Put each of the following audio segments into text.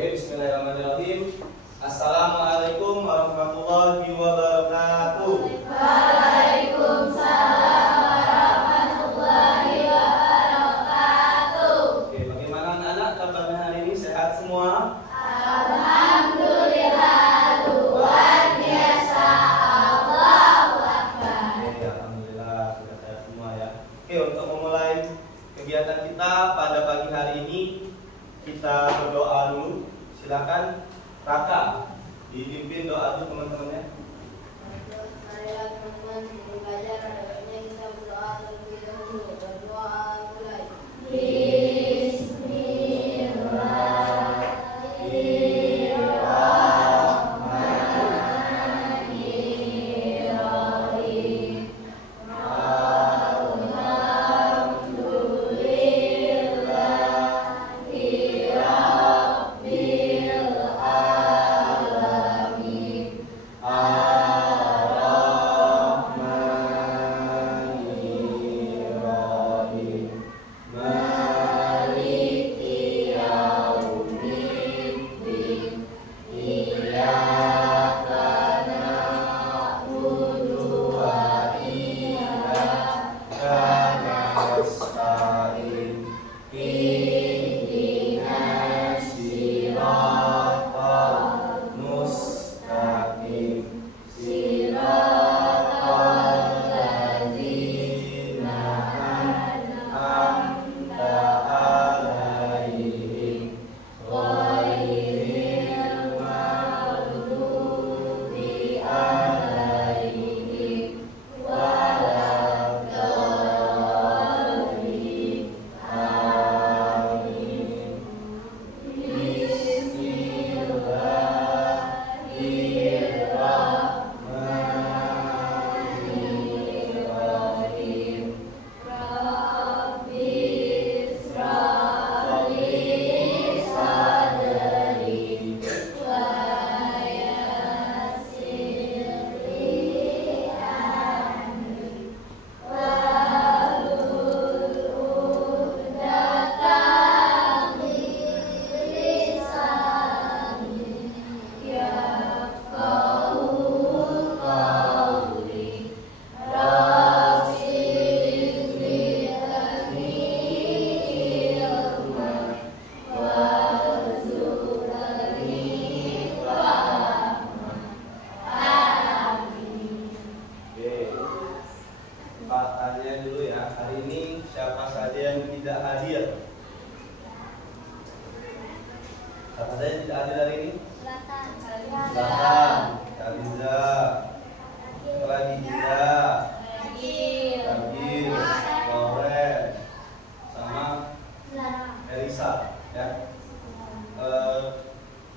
Bismillahirrahmanirrahim. Assalamualaikum warahmatullahi wabarakatuh. Waalaikumsalam warahmatullahi wabarakatuh. Oke, bagaimana anak-anak kabarnya hari ini? Sehat semua? Alhamdulillah, luar biasa. Allahu Akbar. Oke, alhamdulillah sudah sehat semua ya. Oke, untuk memulai kegiatan kita pada pagi hari ini, kita berdoa dulu. Silakan Raka dipimpin doa dulu teman-temannya. Marilah teman-teman belajar adabnya, kita berdoa terlebih dahulu. Berdoa mulai.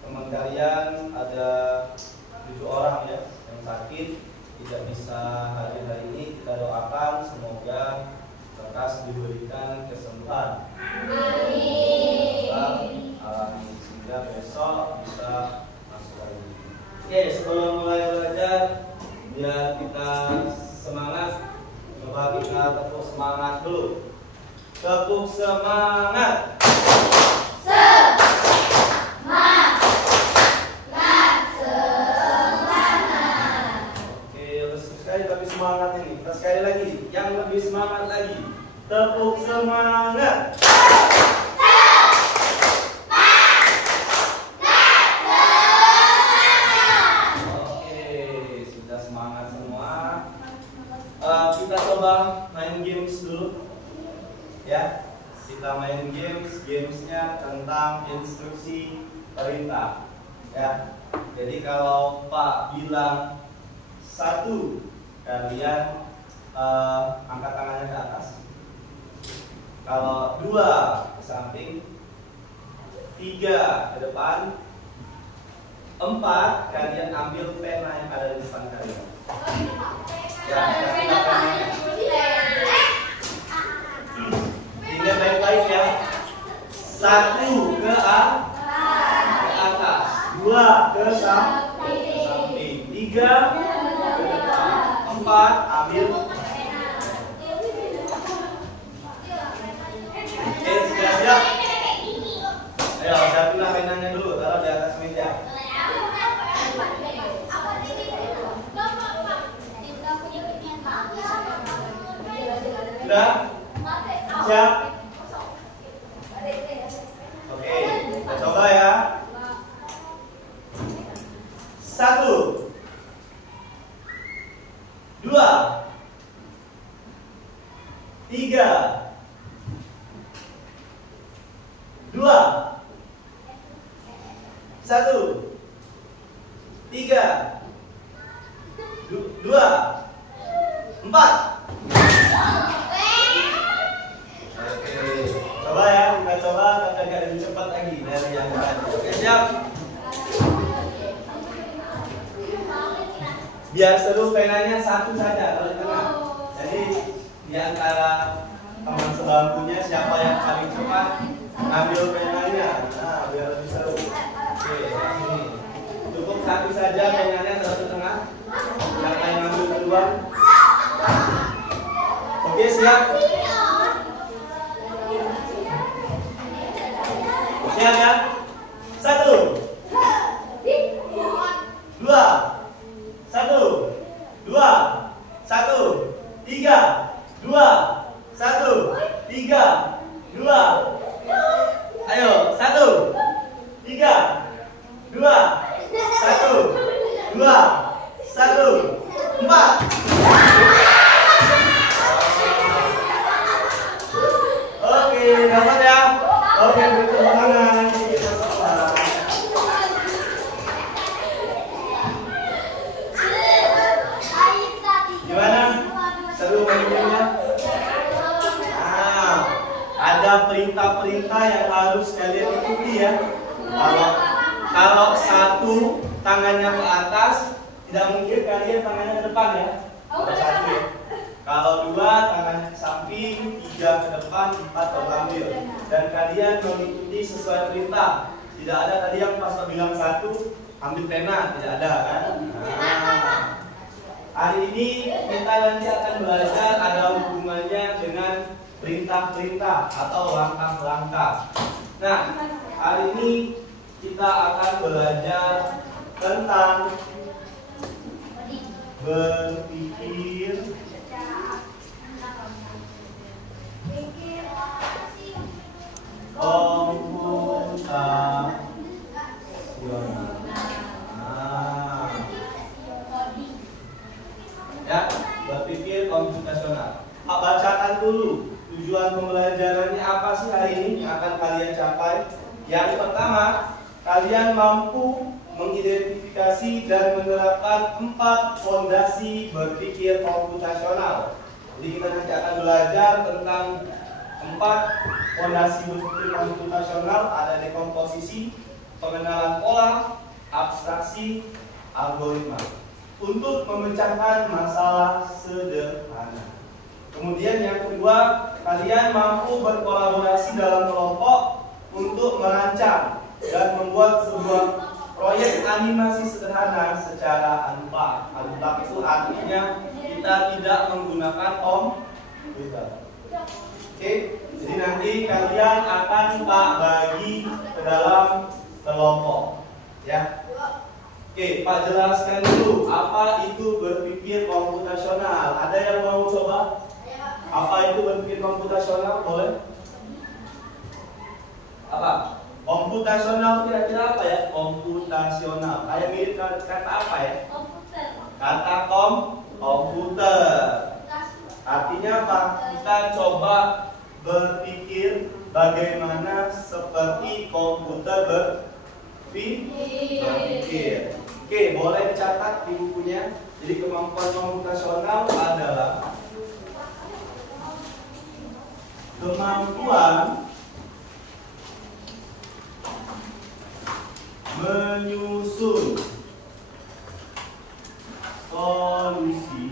Teman kalian ada 7 orang ya yang sakit, tidak bisa hadir hari ini. Kita doakan semoga lekas diberikan kesembuhan. Amin. Sehingga besok bisa masuk lagi. Oke, sebelum mulai belajar, biar kita semangat, coba kita tepuk semangat dulu. Tepuk semangat. Semangat ini, kita sekali lagi, yang lebih semangat lagi, tepuk semangat. Oke, sudah semangat semua. Kita coba main games dulu, ya. Kita main gamesnya tentang instruksi perintah, ya. Jadi kalau Pak bilang 1, kalian angkat tangannya ke atas. Kalau 2 ke samping, 3 ke depan, 4 kalian ambil pena yang ada di depan kalian. Ya, ingat baik-baik ya. 1 ke atas, 2 ke samping, 3 ke depan, 4 ambil. Sudah siap? Ayo, siapin mainannya dulu. Taruh Sudah? Siap? Oke, kita coba ya. 1, 2, 3, 2, 1, 3, 2, 4. Coba ya, kita coba tapi agak lebih cepat lagi dari yang tadi. Oke, siap? Biar seru penanya satu saja kalau di tengah. Jadi di antara teman sebangkunya siapa yang paling cepat ngambil penanya. Nah, biar lebih seru. Oke, ini. Cukup satu saja penanya terus ke tengah. Siapa yang ngambil duluan? Oke, siap? Siap ya? 1, 2, 1, 2, 1, 3, 2, 1, 3, 2. Ayo, 1, 3, 2, 1, 2, 1, 4. Oke, dapat ya? Oke, beri tepuk tangan. Kita coba. Gimana? Seru mainnya? Nah, ada perintah-perintah yang harus kalian ikuti ya. Kalau satu tangannya ke atas, tidak mungkin kalian tangannya ke depan ya. Kalau satu ya. Kalau dua tangannya ke samping, 3 ke depan, 4 baru ambil. Dan kalian mengikuti sesuai perintah. Tidak ada tadi yang pas bilang 1 ambil pena, tidak ada kan? Nah, hari ini kita nanti akan belajar ada hubungannya dengan perintah-perintah atau langkah-langkah. Nah, hari ini kita akan belajar tentang berpikir komputasional. Ya, berpikir komputasional. Bacakan dulu tujuan pembelajarannya apa sih hari ini yang akan kalian capai. Yang pertama, kalian mampu mengidentifikasi dan menerapkan 4 fondasi berpikir komputasional. Jadi kita nanti akan belajar tentang 4 fondasi berpikir komputasional, ada dekomposisi, pengenalan pola, abstraksi, algoritma, untuk memecahkan masalah sederhana. Kemudian yang kedua, kalian mampu berkolaborasi dalam kelompok untuk merancang dan membuat sebuah proyek animasi sederhana secara unplug. Unplug itu artinya kita tidak menggunakan komputer. Oke, jadi nanti kalian akan bagi ke dalam kelompok, ya. Oke, Pak jelaskan dulu apa itu berpikir komputasional. Ada yang mau coba? Apa itu berpikir komputasional? Boleh? Apa? Komputasional kira-kira apa ya? Komputasional. Kayak mirip kata apa ya? Komputer. Kata komputer. Artinya apa? Kita coba berpikir bagaimana seperti komputer berpikir. Oke, boleh dicatat di bukunya. Jadi kemampuan komputasional adalah kemampuan menyusun solusi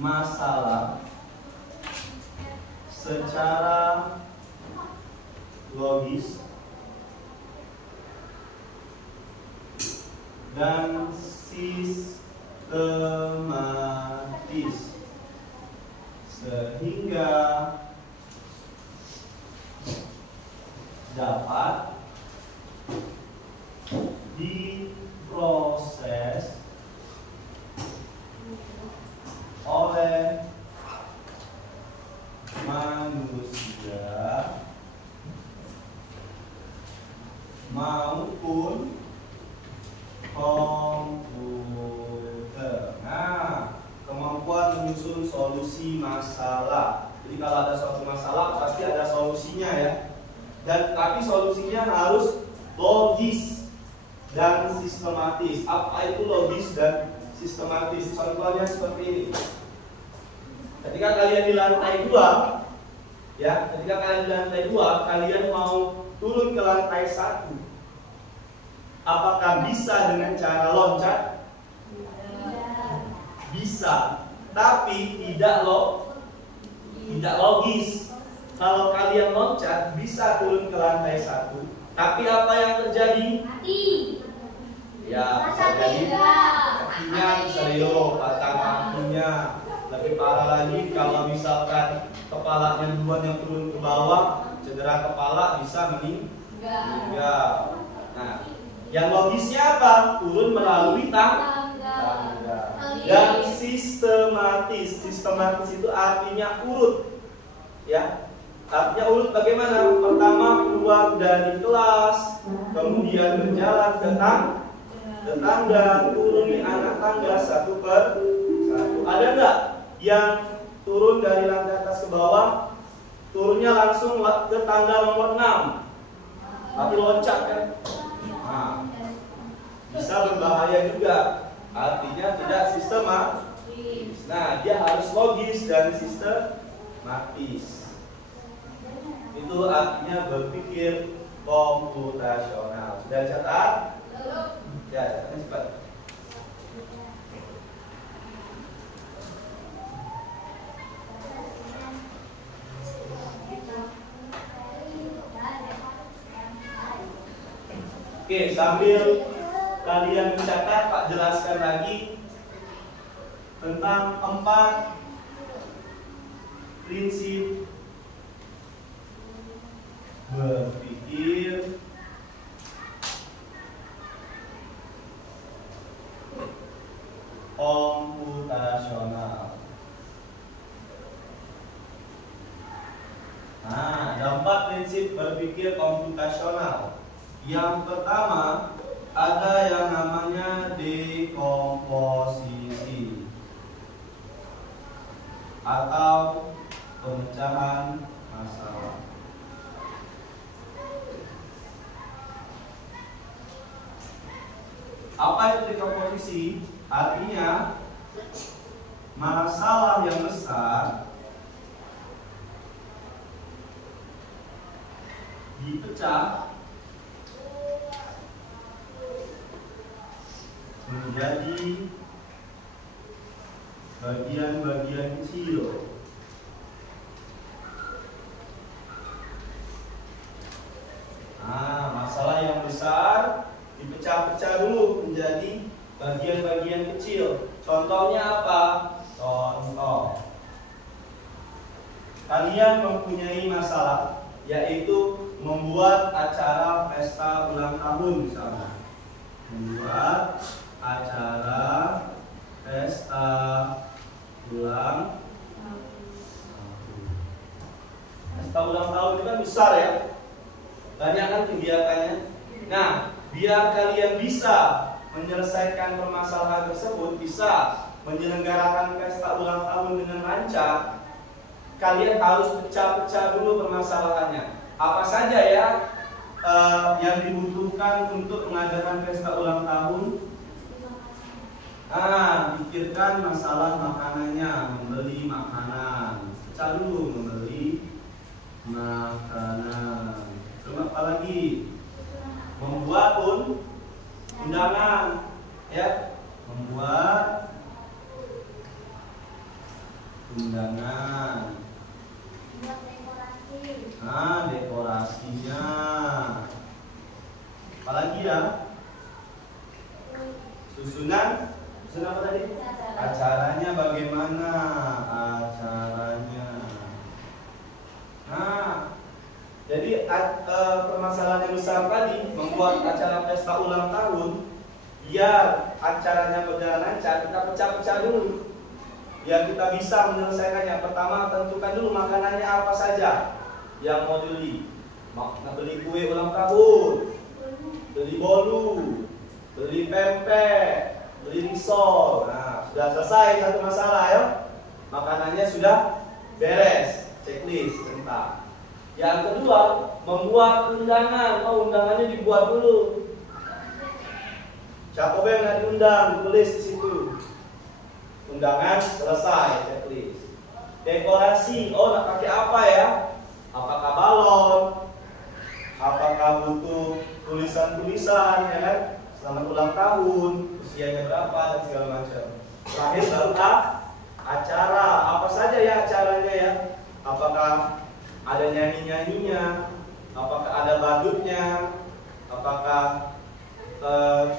masalah secara logis dan sistematis sehingga dapat diproses oleh kemampuan menyusun solusi masalah. Jadi kalau ada suatu masalah pasti ada solusinya ya. Dan tapi solusinya harus logis dan sistematis. Apa itu logis dan sistematis? Contohnya seperti ini. Ketika kalian di lantai 2, ya, ketika kalian di lantai 2, kalian mau turun ke lantai 1. Apakah bisa dengan cara loncat? Bisa, tapi tidak logis. Kalau kalian loncat bisa turun ke lantai 1, tapi apa yang terjadi? Mati. Ya, bisa jadi kakinya keselio, patah kakinya. Lebih parah lagi kalau misalkan kepalanya duluan yang turun ke bawah, cedera kepala bisa meninggal. Nah, yang logisnya apa? Turun melalui tangga. Dan sistematis. Sistematis itu artinya urut. Ya. Artinya urut bagaimana? Pertama keluar dari kelas, kemudian berjalan ke tangga, turuni anak tangga satu per satu. Ada nggak yang turun dari lantai atas ke bawah, turunnya langsung ke tangga nomor 6, tapi loncat kan? Nah, bisa berbahaya juga. Artinya tidak sistematis. Nah, dia harus logis dan sistematis. Itu artinya berpikir komputasional. Sudah catat? Ya, catatnya cepat. Oke, sambil kalian mencatat, Pak jelaskan lagi tentang 4 prinsip berpikir komputasional. Nah, ada 4 prinsip berpikir komputasional. Yang pertama, ada yang namanya dekomposisi atau pemecahan masalah. Apa itu dekomposisi? Artinya masalah yang besar dipecah menjadi bagian-bagian kecil. Nah, masalah yang besar dipecah-pecah dulu menjadi bagian-bagian kecil. Contohnya apa? Contoh, kalian mempunyai masalah, yaitu membuat acara pesta ulang tahun misalnya. Membuat acara pesta ulang tahun. Pesta ulang tahun itu kan besar ya, banyak kan kegiatannya. Nah, biar kalian bisa menyelesaikan permasalahan tersebut, bisa menyelenggarakan pesta ulang tahun dengan lancar, kalian harus pecah-pecah dulu permasalahannya. Apa saja ya yang dibutuhkan untuk mengadakan pesta ulang tahun? Pikirkan masalah makanannya, membeli makanan. Pecah dulu, membeli makanan. Terus apa lagi? Membuat undangan, ya, membuat undangan. Dekorasinya. Apalagi ya? Susunan apa tadi? Acaranya bagaimana? Acaranya. Nah, jadi permasalahan yang besar tadi, membuat acara pesta ulang tahun, biar acaranya berjalan lancar, kita pecah-pecah dulu. Biar kita bisa menyelesaikannya. Pertama, tentukan dulu makanannya apa saja yang mau dibeli. Beli kue ulang tahun, beli bolu, beli pempek, beli risol. Nah, sudah selesai satu masalah ya. sudah beres, checklist tentang. Yang kedua, membuat undangan. Oh, undangannya dibuat dulu. Siapa yang nggak diundang, tulis di situ. Undangan selesai, checklist. Dekorasi, oh nak pakai apa ya? Apakah balon? Apakah butuh tulisan-tulisan, ya kan? Selamat ulang tahun, usianya berapa dan segala macam. Terakhir baru acara, apa saja ya acaranya ya? Apakah ada nyanyi-nyanyinya? Apakah ada badutnya? Apakah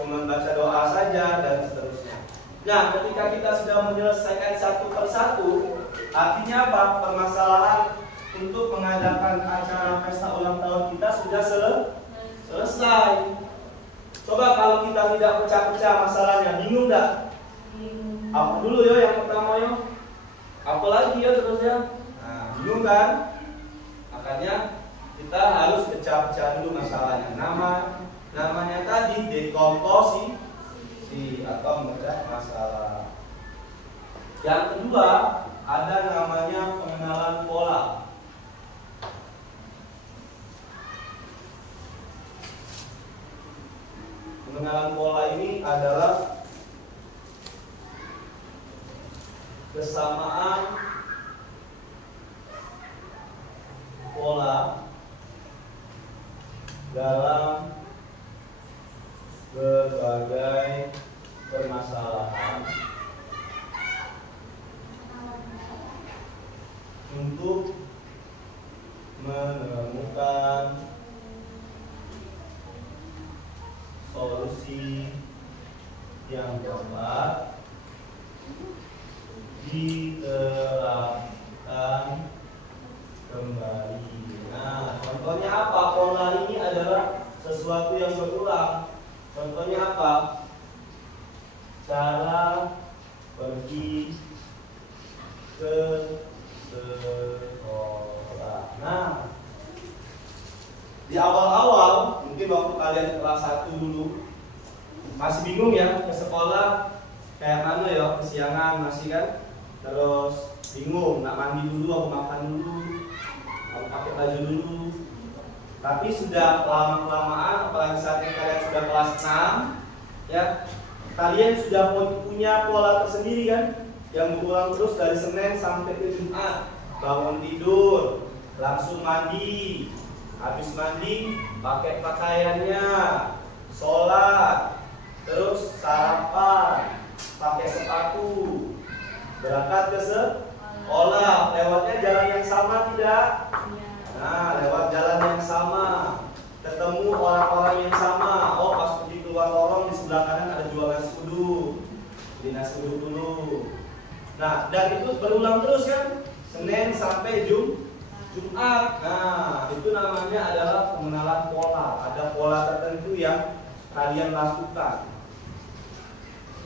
cuma baca doa saja dan seterusnya? Nah, ketika kita sudah menyelesaikan satu persatu, artinya apa? Permasalahan untuk mengadakan acara pesta ulang tahun kita sudah selesai. Coba kalau kita tidak pecah-pecah masalahnya, bingung nggak? Apa dulu ya yang pertama ya? Apa lagi ya terus ya? Nah, bingung kan? Makanya kita harus pecah-pecah dulu masalahnya. Namanya tadi dekomposisi atau memecah masalah. Yang kedua ada namanya pengenalan pola. Pengenalan pola ini adalah kesamaan pola dalam berbagai permasalahan untuk menemukan solusi yang tepat diterapkan kembali. Nah, contohnya apa? Pola ini adalah sesuatu yang berulang. Contohnya apa? Cara pergi ke sekolah. Nah, di awal-awal mungkin waktu kalian kelas 1 dulu masih bingung ya ke sekolah kayak mana ya, kesiangan masih kan, terus bingung nggak mandi dulu, aku makan dulu, aku pakai baju dulu. Tapi sudah lama-kelamaan, apalagi saat ini kalian sudah kelas 6 ya, kalian sudah punya pola tersendiri kan, yang berulang terus dari Senin sampai ke Jumat. Bangun tidur, langsung mandi, habis mandi pakai pakaiannya, sholat, terus sarapan, pakai sepatu, berangkat ke sekolah. Lewatnya jalan yang sama tidak? Nah, lewat jalan yang sama, ketemu orang-orang yang sama. Oh, pas pergi keluar lorong di sebelah kanan ada jual nasi uduk, beli nasi uduk dulu. Nah, dan itu berulang terus kan, Senin sampai Jumat. Nah, itu namanya adalah pengenalan pola. Ada pola tertentu yang kalian lakukan.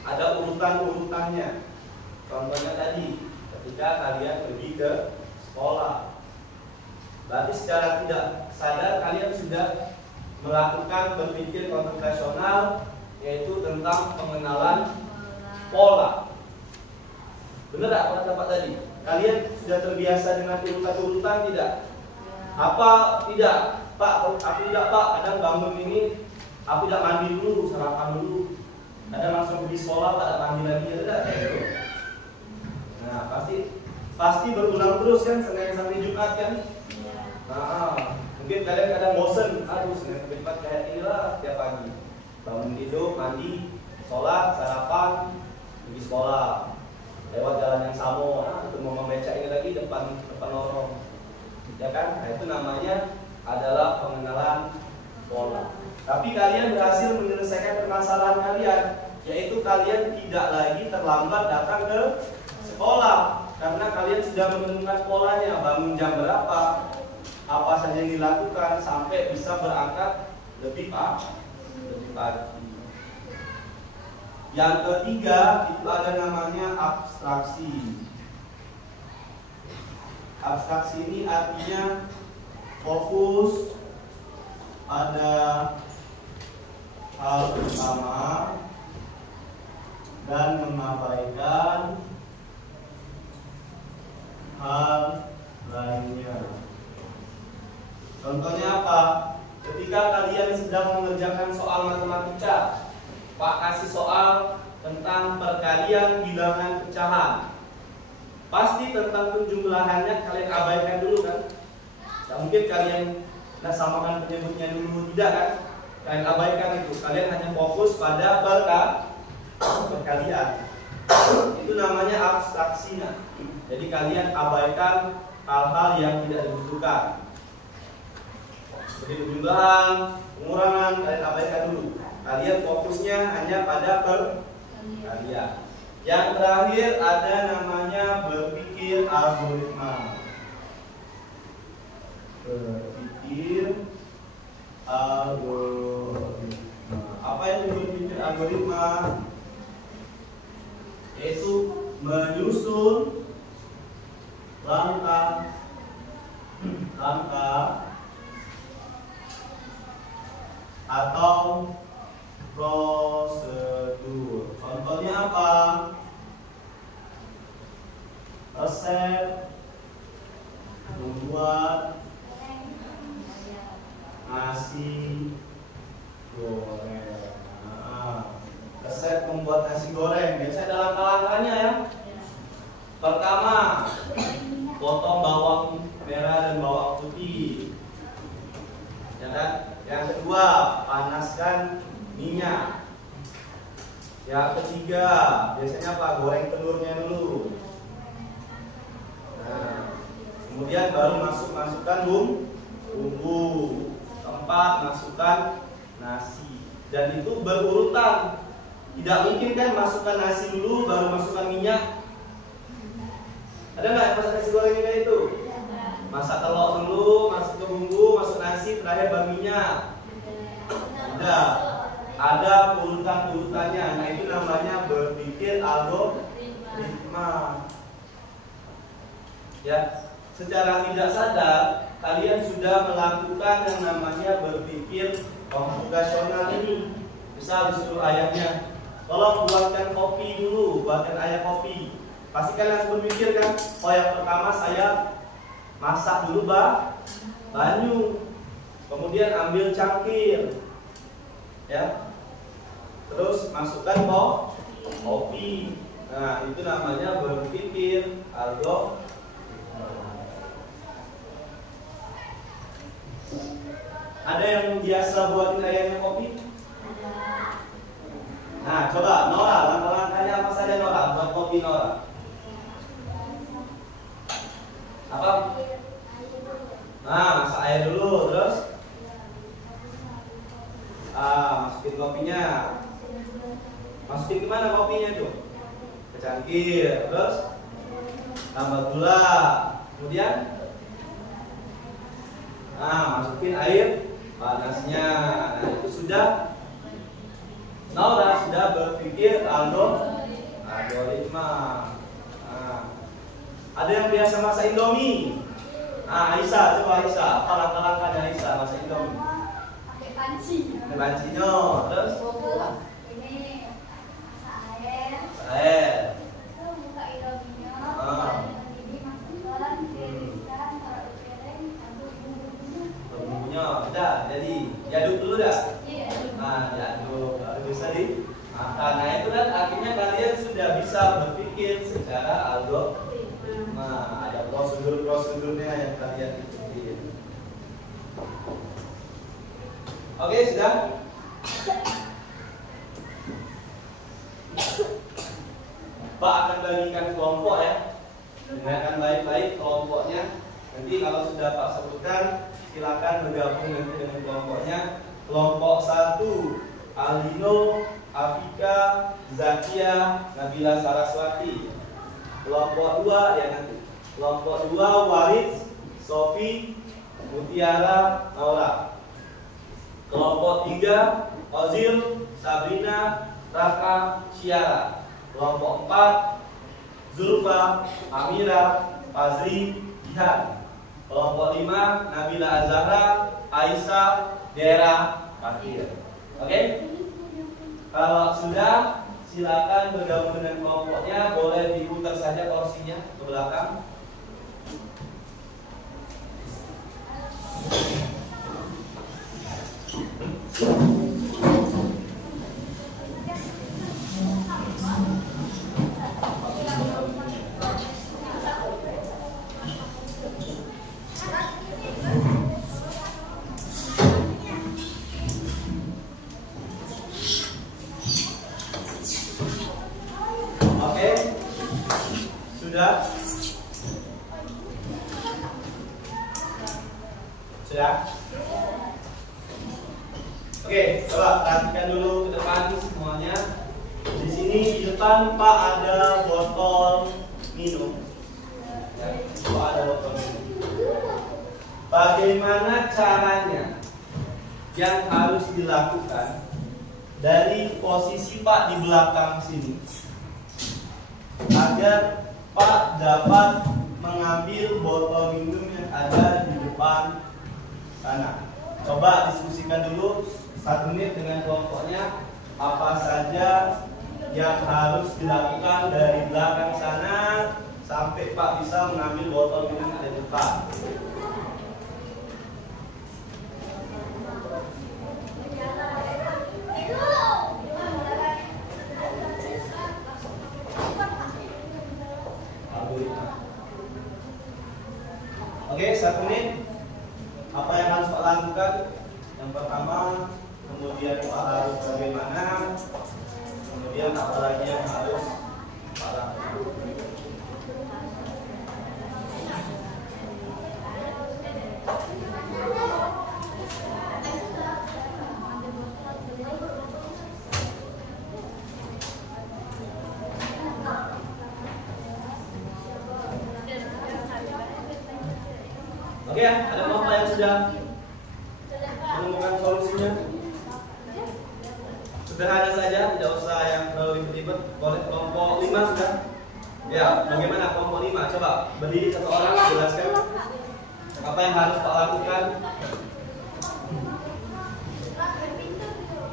Ada urutan-urutannya. Contohnya tadi, ketika kalian pergi ke sekolah, berarti secara tidak sadar kalian sudah melakukan berpikir kontekstual, yaitu tentang pengenalan pola. Benar tak pendapat tadi? Kalian sudah terbiasa dengan urutan-urutan tidak? Apa tidak? Pak, aku tidak Pak, kadang bangun ini aku tidak mandi dulu, sarapan dulu. Kadang langsung pergi sekolah, tak ada mandi lagi, ya tidak? Nah, pasti berulang terus kan, Senin sampai Jumat kan? Nah, mungkin kalian kadang bosen, aduh Senin sampai Jumat kayak inilah tiap pagi. Bangun tidur, mandi, sholat, sarapan, pergi sekolah. Lewat jalan yang sama, itu mau membaca ini lagi depan lorong, ya kan? Nah, itu namanya adalah pengenalan pola. Tapi kalian berhasil menyelesaikan permasalahan kalian, yaitu kalian tidak lagi terlambat datang ke sekolah karena kalian sudah menemukan polanya. Bangun jam berapa, apa saja yang dilakukan sampai bisa berangkat lebih pagi. Yang ketiga itu ada namanya abstraksi. Abstraksi ini artinya fokus pada hal utama dan mengabaikan hal lainnya. Contohnya apa? Ketika kalian sedang mengerjakan soal matematika, Pak kasih soal tentang perkalian bilangan pecahan. Pasti tentang penjumlahannya kalian abaikan dulu kan? Tidak mungkin kalian samakan penyebutnya dulu, tidak kan? Kalian abaikan itu. Kalian hanya fokus pada perkalian. Itu namanya abstraksinya. Jadi kalian abaikan hal-hal yang tidak dibutuhkan. Jadi penjumlahan, pengurangan kalian abaikan dulu. Kalian fokusnya hanya pada perkalian. Yang terakhir ada namanya berpikir algoritma. Berpikir algoritma. Apa itu berpikir algoritma? Yaitu menyusun langkah atau prosedur. Contohnya apa? Resep membuat nasi goreng. Resep membuat nasi goreng. Biasanya ada langkah-langkahnya ya. Pertama, potong bawang merah dan bawang putih. Ya kan? Yang kedua, panaskan minyak. Yang ketiga, biasanya apa? Goreng telurnya dulu. Nah, kemudian baru masukkan bumbu. Keempat, masukkan nasi. Dan itu berurutan. Tidak mungkin kan masukkan nasi dulu baru masukkan minyak. Ada nggak yang masak nasi goreng kayak itu? Masak telur dulu, masuk ke bumbu, masuk nasi, terakhir baru minyak. Ada urutan-urutannya. Nah itu namanya berpikir algoritma. Ya, secara tidak sadar kalian sudah melakukan yang namanya berpikir komputasional ini. Misal disuruh ayahnya, tolong buatkan kopi dulu, buatkan ayah kopi. Pasti kalian langsung berpikir kan, oh yang pertama saya masak dulu banyu, kemudian ambil cangkir, ya, terus masukkan kopi. Nah itu namanya berpikir algoritma. Ada yang biasa buatin ayahnya kopi? Nah coba Nora, langkah-langkahnya apa saja Nora buat kopi Nora? Apa? Nah, masak air dulu, terus masukin kopinya. Masukin kemana kopinya tuh? Ke cangkir, terus tambah gula. Kemudian masukin air panasnya. Nah, itu sudah Nora sudah berpikir algoritma. Ada yang biasa masak Indomie. Aisyah, coba Aisyah, apa langkah-langkahnya Aisyah masak Indomie? Pakai panci. Pakai pancinya, terus? Ini masak air. Itu buka Indominya. Ini masukkan, tiriskan, taruh di piring, campur bumbunya. Udah, jadi diaduk dulu dah. Iya. Diaduk, baru bisa dimakan. Nah itu kan akhirnya kalian sudah bisa berpikir secara algoritma. Ada prosedur-prosedurnya yang kalian ikutin. Oke, sudah? Pak akan bagikan kelompok ya. Dengarkan baik-baik kelompoknya. Nanti kalau sudah Pak sebutkan, silakan bergabung nanti dengan kelompoknya. Kelompok 1, Alino, Afika, Zakia, Nabila Saraswati. Kelompok 2 ya nanti. Kelompok 2 Waris, Sofi, Mutiara, Naura. Kelompok 3 Ozil, Sabrina, Raka, Syara. Kelompok 4 Zulfa, Amira, Fazri, Jihan. Kelompok 5 Nabila Azhara, Aisyah, Dera, Fakir. Oke? Kalau sudah, silakan bergabung dengan kelompoknya. Boleh diputar saja kursinya ke belakang. Sudah? Sudah? Oke, coba perhatikan dulu ke depan semuanya. Di sini di depan Pak ada botol minum. Ya, Pak ada botol minum. Bagaimana caranya yang harus dilakukan dari posisi Pak di belakang sini agar Pak dapat mengambil botol minum yang ada di depan sana? Coba diskusikan dulu 1 menit dengan kelompoknya. Apa saja yang harus dilakukan dari belakang sana sampai Pak bisa mengambil botol minum dari depan? Oke, 1 menit. Apa yang harus Pak lakukan? Yang pertama, kemudian Pak harus bagaimana, kemudian apa lagi yang harus Pak lakukan? Oke ya, ada kelompok yang sudah menemukan solusinya? Sederhana saja, tidak usah yang terlalu ribet. Kelompok 5 sudah? Ya, bagaimana kelompok 5? Coba berdiri 1 orang, jelaskan apa yang harus Pak lakukan.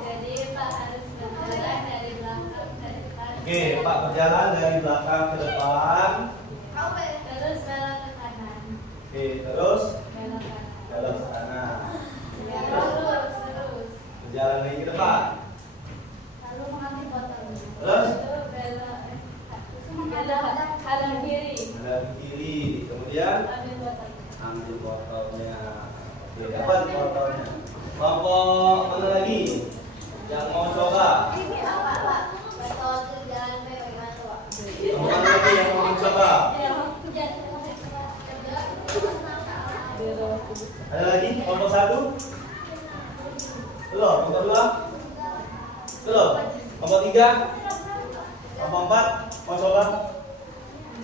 Jadi Pak harus berjalan dari belakang ke depan. Oke, Pak berjalan dari belakang ke depan. Terus belok ke kanan. Oke, terus Belok kanan. belok ke kanan. Terus. Berjalan lagi ke depan. Lalu mengambil botol. Terus belok kanan kiri. ke kiri. Kemudian Ambil botol. ambil botolnya. Oke, dapat botolnya. Kelompok mana lagi yang mau coba? Ini apa Pak? Botol jalan bagaimana Pak? Kelompok mana lagi yang mau coba? Ada lagi? Kelompok 1? Belum? Kelompok 2? Belum? Kelompok 3? Kelompok 4? Mau coba?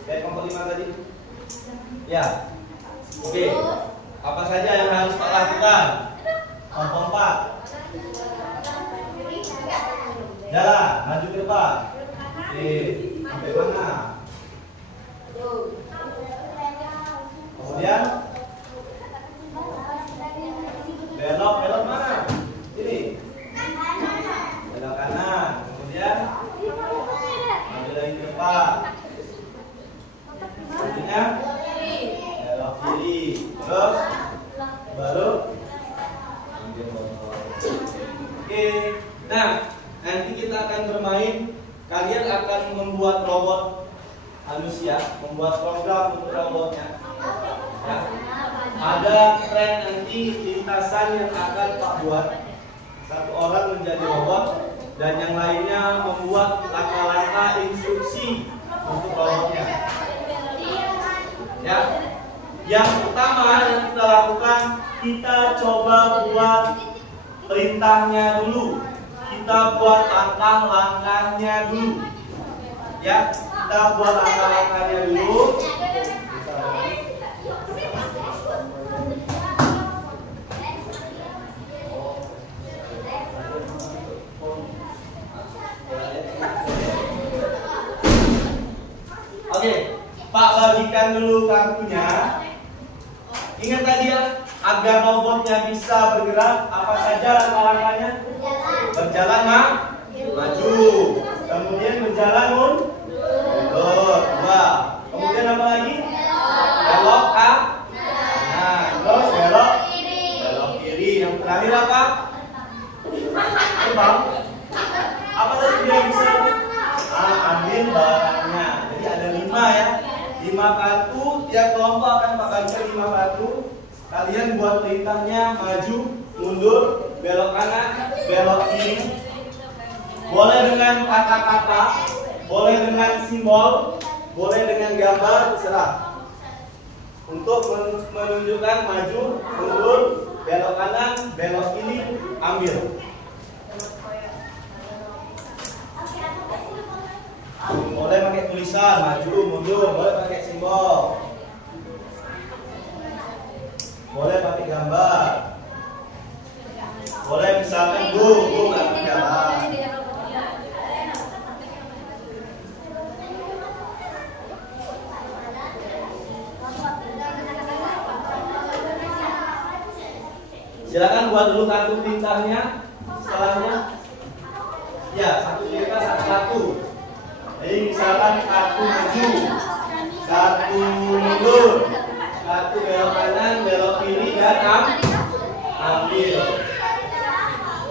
Kayak kelompok 5 tadi? Ya. Oke. Apa saja yang harus Pak lakukan? Kelompok 4. Jalan, maju ke depan. Oke. Sampai mana? Kemudian belok mana? Sini. Belok kanan. Kemudian maju lagi ke depan. Selanjutnya belok kiri. Terus baru ambil botol. Oke. Nah, nanti kita akan bermain. Kalian akan membuat robot manusia, membuat program untuk robotnya. Ya. Ada tren nanti lintasan yang akan Pak buat. 1 orang menjadi robot dan yang lainnya membuat langkah-langkah instruksi untuk robotnya. Ya. Yang pertama yang kita lakukan, kita coba buat perintahnya dulu. Kita buat langkah-langkahnya dulu. Ya, kita buat langkah-langkahnya dulu. Oke, Pak bagikan dulu kartunya. Ingat tadi ya, agar robotnya bisa bergerak, apa saja langkah-langkahnya? Berjalan maju. Kemudian berjalan mundur. 2. Kemudian apa lagi? Belok tiap kelompok akan Pak bagikan 5 batu. Kalian buat perintahnya maju, mundur, belok kanan, belok kiri. Boleh dengan kata-kata, boleh dengan simbol, boleh dengan gambar, terserah. Untuk menunjukkan maju, mundur, belok kanan, belok kiri, ambil. Boleh pakai tulisan, maju, mundur, boleh pakai simbol. Boleh pakai gambar. Boleh misalkan go nggak jalan. Silakan buat dulu kartu perintahnya. Setelahnya, ya satu perintah satu. Jadi misalkan kartu maju, kartu mundur, kartu belok kanan, belok kiri, dan ambil.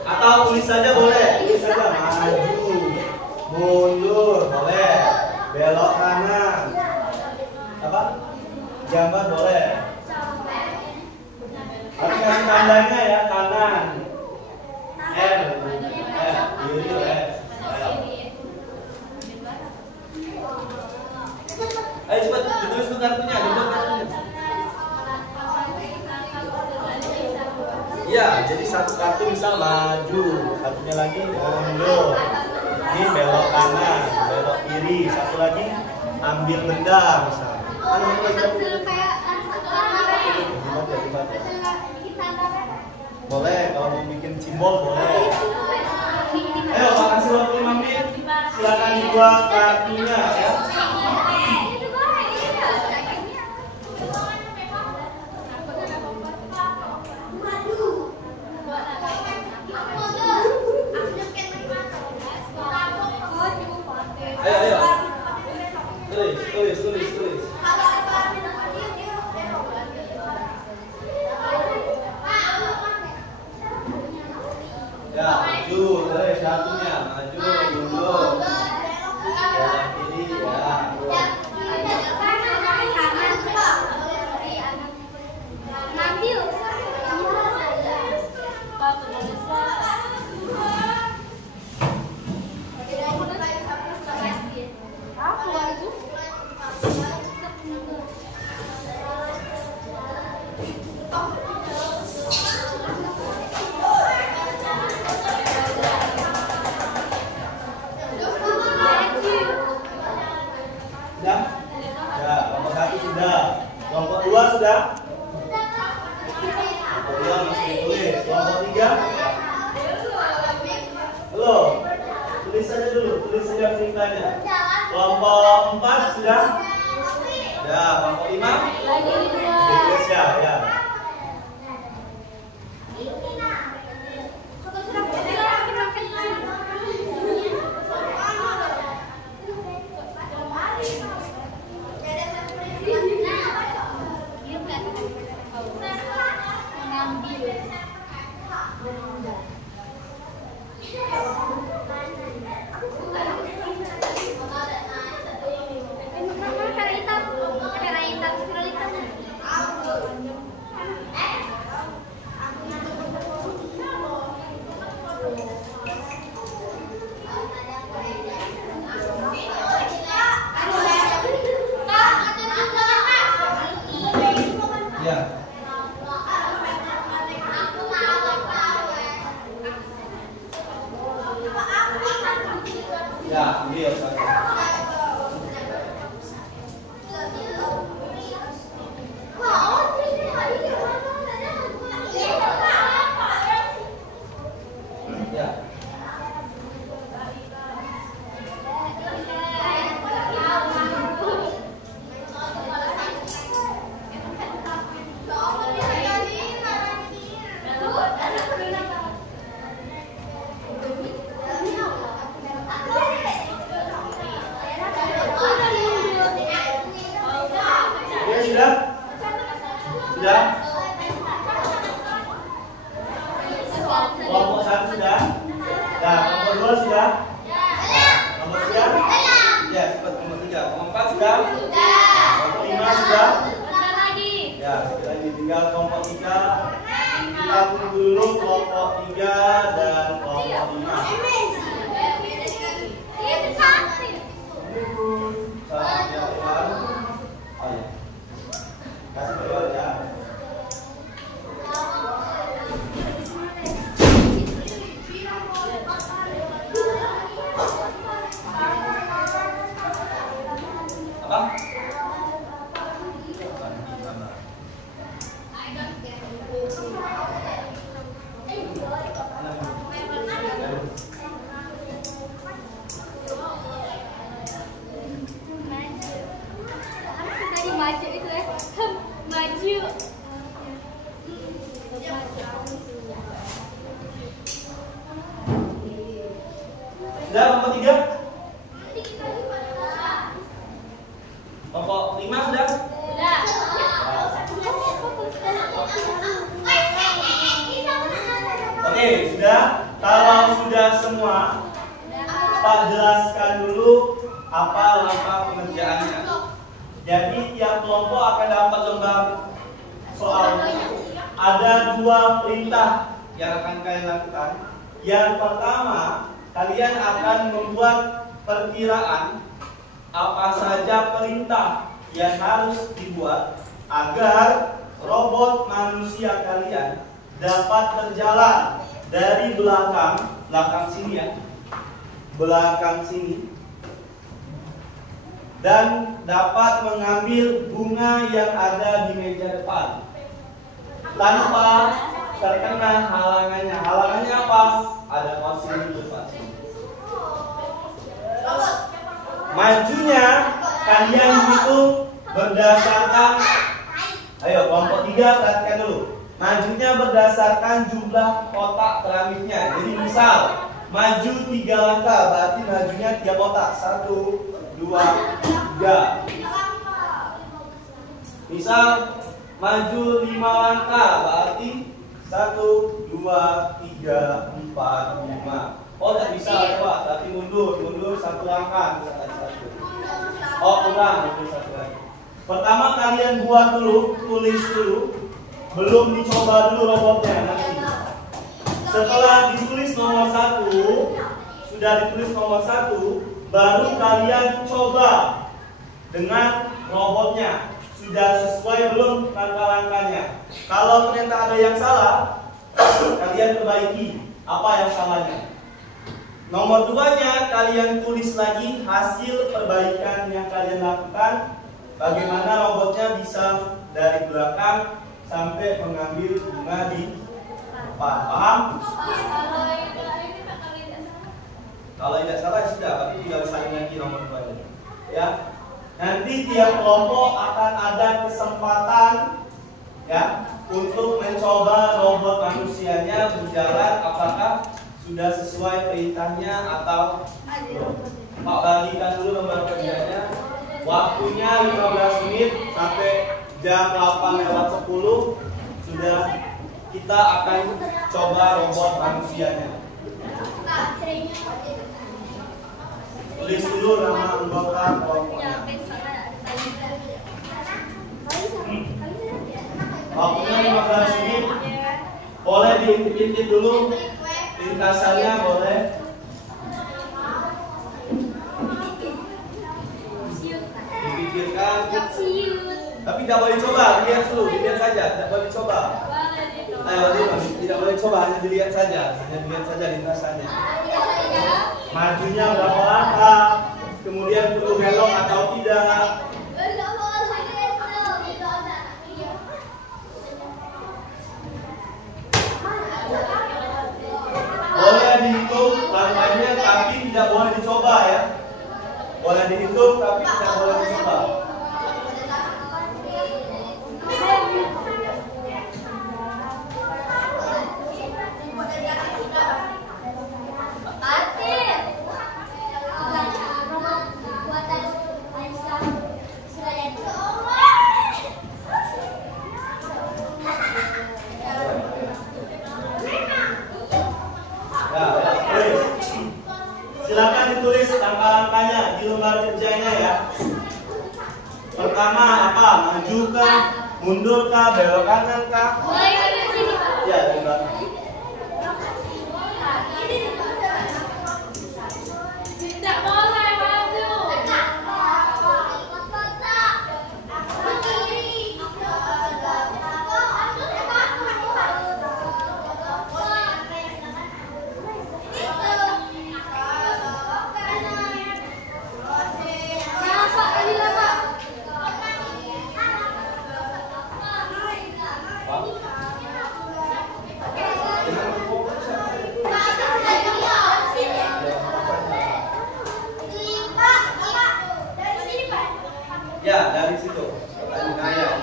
Atau tulis saja boleh, tulis saja maju, mundur, boleh, belok kanan, apa? Gambar boleh. Tapi kasih tandanya ya, kanan, R, kiri, S. Ayo cepat ditulis tuh kartunya, dibuat kartunya. Ya, jadi satu kartu misal maju, satunya lagi mundur. Ini belok kanan, belok kiri, satu lagi ambil benda misal. Boleh, kalau mau bikin simbol boleh. Ayo, makasih waktu 5 menit. Silakan dibuat kartunya ya. Ayo. Tulis. Ya, maju, tulis kartunya, maju, mundur. Ya, kiri, ya. Sudah? Ya, kelompok 1 sudah. Kelompok 2 sudah? Kelompok 2 masih ditulis. Kelompok 3? Halo. Tulis saja dulu, tulis saja perintahnya. Kelompok 4 sudah? Ya, kelompok 5? Tulis ya. Ya, ambil. Sudah? Kelompok 1 sudah? Nah, kelompok 2 sudah? Kelompok 3? Ya, cepat kelompok 3. Kelompok 4 sudah? Kelompok 5? sudah? Bentar lagi. Ya, sekali lagi tinggal kelompok 3. Kita tunggu dulu kelompok 3 dan kelompok 5. Ini cantik. Satu, oh ya. Kasih dulu ya. Apa? Tadi maju itu ya. Maju. Sudah kelompok 3? Kelompok 5 sudah? Udah. Oke, sudah. Kalau sudah semua, Pak jelaskan dulu apa langkah pengerjaannya. Jadi tiap kelompok akan dapat lembar soal. Ada 2 perintah yang akan kalian lakukan. Yang pertama, kalian akan membuat perkiraan apa saja perintah yang harus dibuat agar robot manusia kalian dapat berjalan dari belakang sini ya, belakang sini, dan dapat mengambil bunga yang ada di meja depan tanpa terkena halangannya. Halangannya apa? Ada kursi di depan. Majunya kalian hitung berdasarkan, ayo kelompok 3 perhatikan dulu. Majunya berdasarkan jumlah kotak keramiknya. Jadi misal maju 3 langkah, berarti majunya 3 kotak. 1, 2, 3. Misal maju 5 langkah, berarti 1, 2, 3, 4, 5. Oh, tidak bisa lewat, berarti mundur 1 langkah. Oh, kurang, mundur 1 lagi. Pertama kalian buat dulu, tulis dulu. Belum dicoba dulu robotnya nanti. Setelah ditulis nomor 1, sudah ditulis nomor 1, baru kalian coba dengan robotnya. Sudah sesuai belum langkah-langkahnya? Kalau ternyata ada yang salah, kalian perbaiki apa yang salahnya. Nomor 2-nya kalian tulis lagi hasil perbaikan yang kalian lakukan. Bagaimana robotnya bisa dari belakang sampai mengambil bunga di depan. Paham? Kalau tidak salah ya sudah, tapi tinggal salin lagi nomor 2-nya. Ya. Nanti tiap kelompok akan ada kesempatan ya untuk mencoba robot manusianya berjalan apakah sudah sesuai perintahnya atau belum. Pak bagikan dulu lembar kerjanya. Waktunya 15 menit sampai jam 8:10 sudah kita akan coba robot manusianya. Tulis dulu nama anggota kelompoknya. Waktunya 15 menit. Boleh diintip-intip dulu lintasannya, boleh. Dipikirkan. Tapi tidak boleh coba, dilihat dulu, dilihat saja, tidak boleh coba. Ayo, tidak boleh coba, hanya dilihat saja, lintasannya. Majunya berapa langkah, kemudian perlu belok atau tidak. Boleh dihitung langkahnya, tapi tidak boleh dicoba ya. Boleh dihitung, tapi tidak boleh dicoba. Silakan ditulis langkah-langkahnya di lembar kerjanya ya. kah? Mundur kah? Belok kanan kah? Mulai dari sini. Ya, dari belakang. Tidak boleh maju. Ya, dari situ. Naya.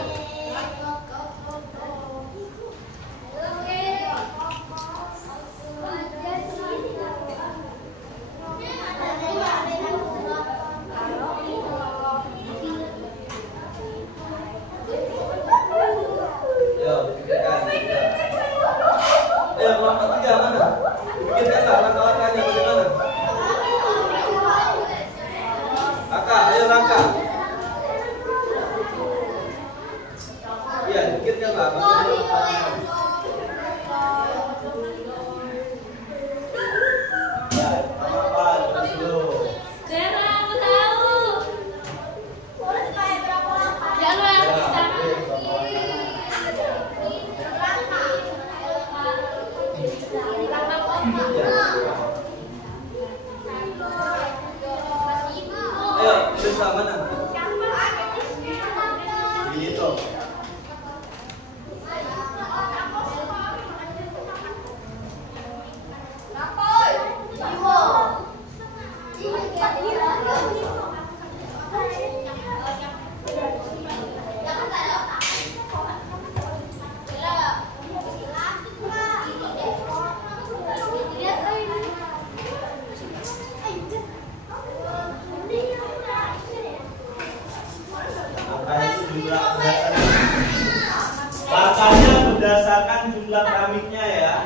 Ayo, dipikirkan. Ayo, kelompok 3 mana? Dipikirkan lah langkah-langkahnya bagaimana? Kakak, ayo langkah. Iya, dipikirkan lah bagaimana langkahnya. Ya, apa? Terus dulu. Zara, aku tahu. Jangan Ya, lagi sana. oke, kelompok. Ayo, bisa mana? Gitu. Angkanya berdasarkan jumlah keramiknya ya.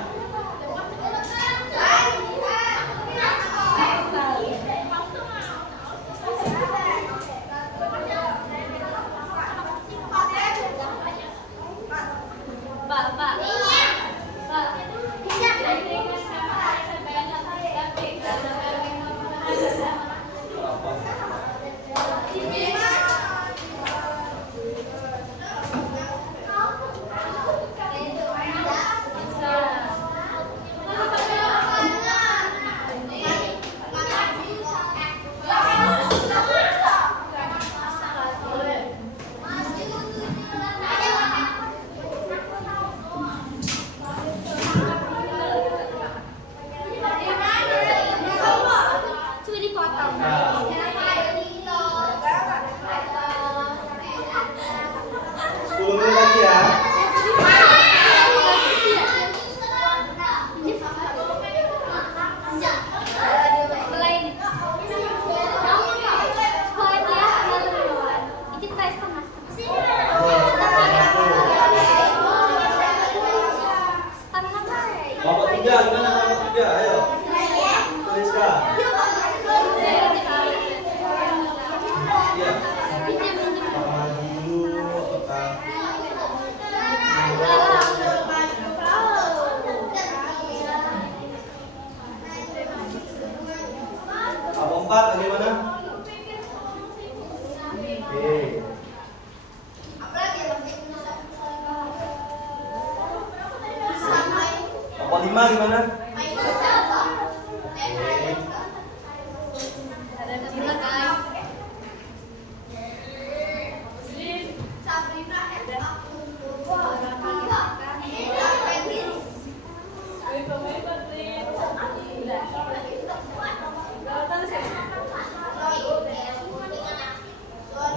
Nomor 5 gimana?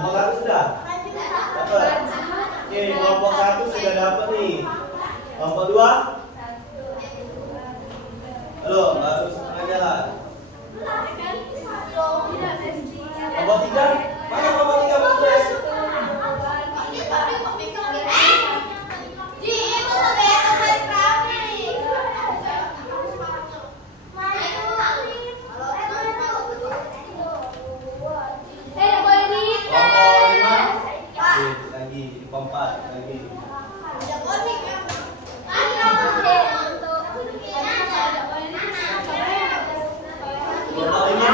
Nomor 1 sudah? Dapat? Oke, kelompok 1 sudah dapat nih. Kelompok 2? Belum, baru setengah jalan. Kelompok 3? Mana kelompok 3 Mas Pres? Kelompok 5? Oke, lagi di kelompok cepat lagi. Nomor 5.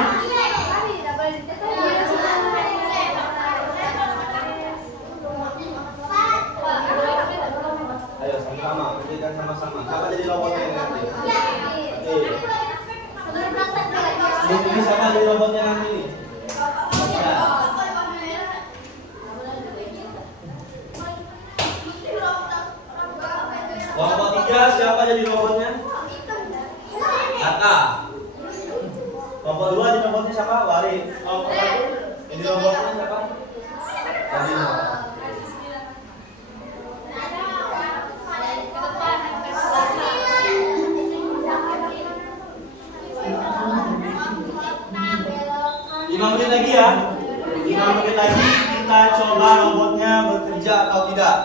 Ayo sama-sama, kerjakan sama-sama. Siapa jadi robotnya nanti? Oke. Ini siapa jadi robotnya nanti? Ya. Kelompok 3 siapa jadi robotnya? Kakak. Kelompok 2 jadi robotnya siapa? Waris. Kelompok 1 jadi robotnya siapa? Tadina. Lima menit lagi ya. 5 menit lagi kita coba robotnya bekerja atau tidak.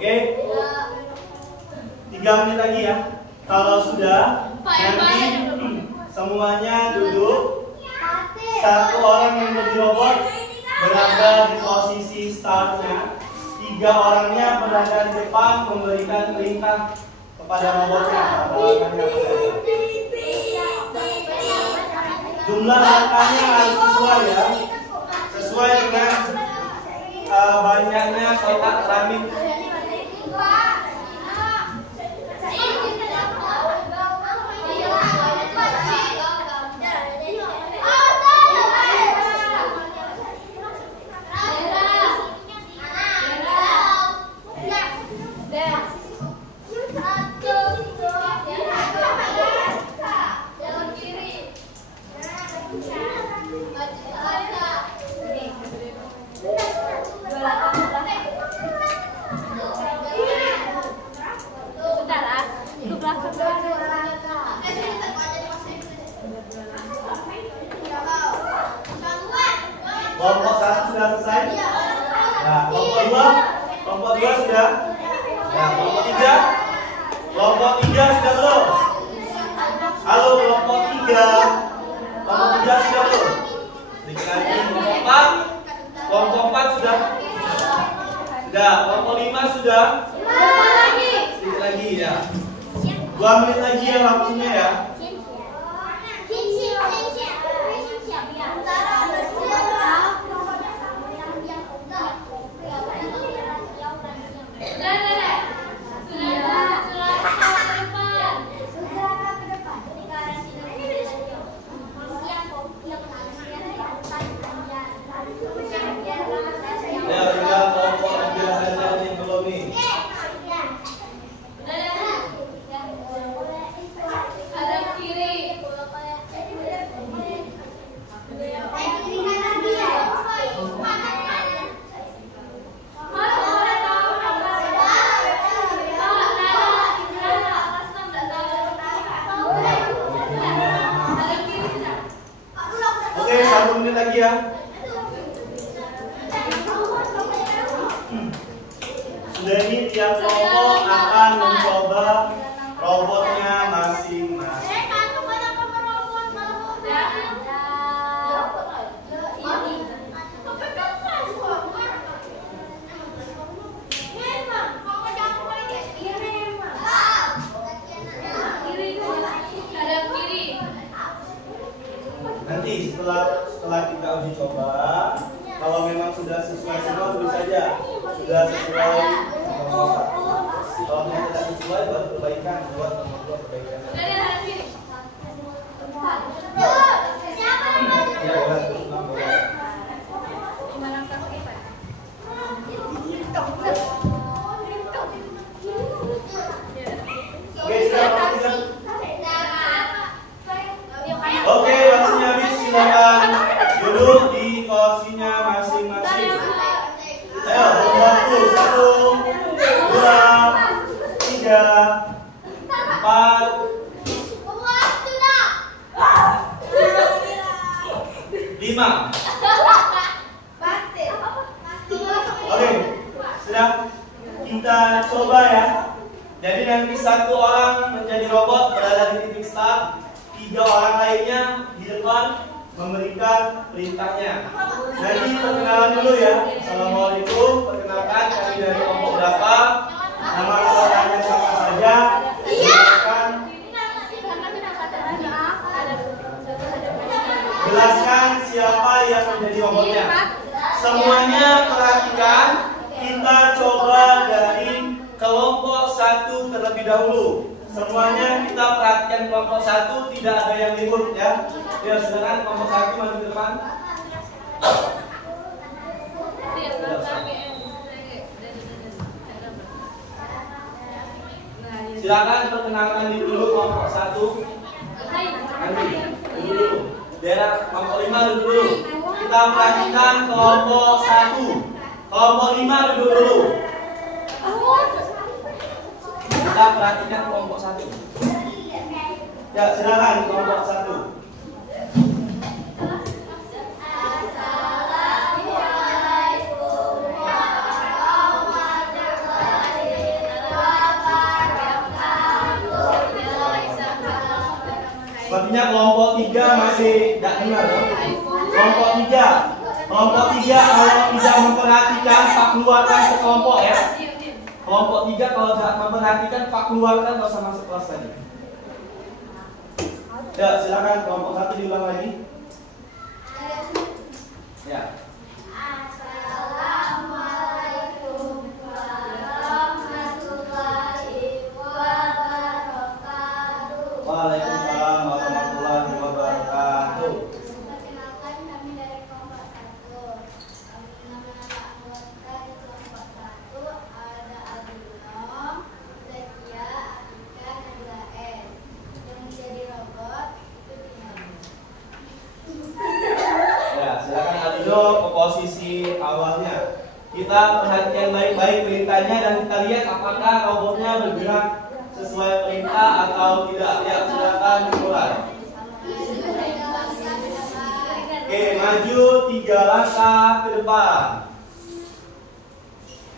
Oke, 3 menit lagi ya. Kalau sudah, nanti semuanya duduk. Satu orang yang jadi robot berada di posisi startnya. 3 orangnya berada di depan memberikan perintah kepada robotnya. Jumlah langkahnya harus sesuai ya, sesuai dengan banyaknya kotak keramik. Kelompok 1 sudah selesai. Nah, kelompok 2 sudah. Nah, kelompok 3 sudah belum? Halo, kelompok 3 sudah belum? Sedikit lagi. Kelompok 4 sudah. Sudah. Kelompok 5 sudah. Sedikit lagi ya. 2 menit lagi ya waktunya ya. Oke, 1 menit lagi ya. Sudah ini tiap kelompok akan mencoba robotnya masing-masing. Nanti setelah kita uji coba, kalau memang sudah sesuai semua tulis saja sudah sesuai nomor 1. Kalau memang tidak sesuai buat perbaikan, buat nomor 2 perbaikan. Oke, waktunya habis. Silakan duduk di kursinya masing-masing. Ayo, waktu 1, 2, 3, 4, 5. Oke, sudah kita coba ya. Jadi nanti 1 orang menjadi robot berada di titik start, 3 orang lainnya di depan memberikan perintahnya. Nanti perkenalan dulu ya. Assalamualaikum, perkenalkan kami dari kelompok berapa, nama kelompoknya siapa saja. Jelaskan siapa yang menjadi robotnya. Semuanya perhatikan, kita coba dari kelompok 1 terlebih dahulu. Semuanya kita perhatikan kelompok 1, tidak ada yang ribut ya. Ya, silakan kelompok 1 maju ke depan. Silakan perkenalkan diri dulu kelompok 1. Nanti dulu. Daerah kelompok 5 duduk dulu. Kita perhatikan kelompok 1. Kelompok 5 duduk dulu. Kita perhatikan kelompok 1. Ya, silakan kelompok 1. Sepertinya kelompok 3 masih tidak dengar ya? Kelompok 3 Kelompok 3 kalau tidak memperhatikan, Pak keluarkan sekelompok ya. Kelompok 3 kalau tidak memperhatikan, Pak keluarkan, nggak usah masuk kelas tadi. Ya, silakan kelompok 1 diulang lagi. Ya. Assalamualaikum warahmatullahi wabarakatuh. Waalaikumsalam warahmatullahi wabarakatuh. Perkenalkan, kami dari kelompok 1. Nama-nama anggota di kelompok 1 ada Aldino, Zakia, Atika, Nabila S. Yang menjadi robot itu Dino. Ya, silakan Aldino ke posisi awalnya. Kita perhatikan baik-baik perintahnya dan kita lihat apakah robotnya bergerak sesuai perintah atau tidak. Ya, silakan mulai. Oke, maju 3 langkah ke depan.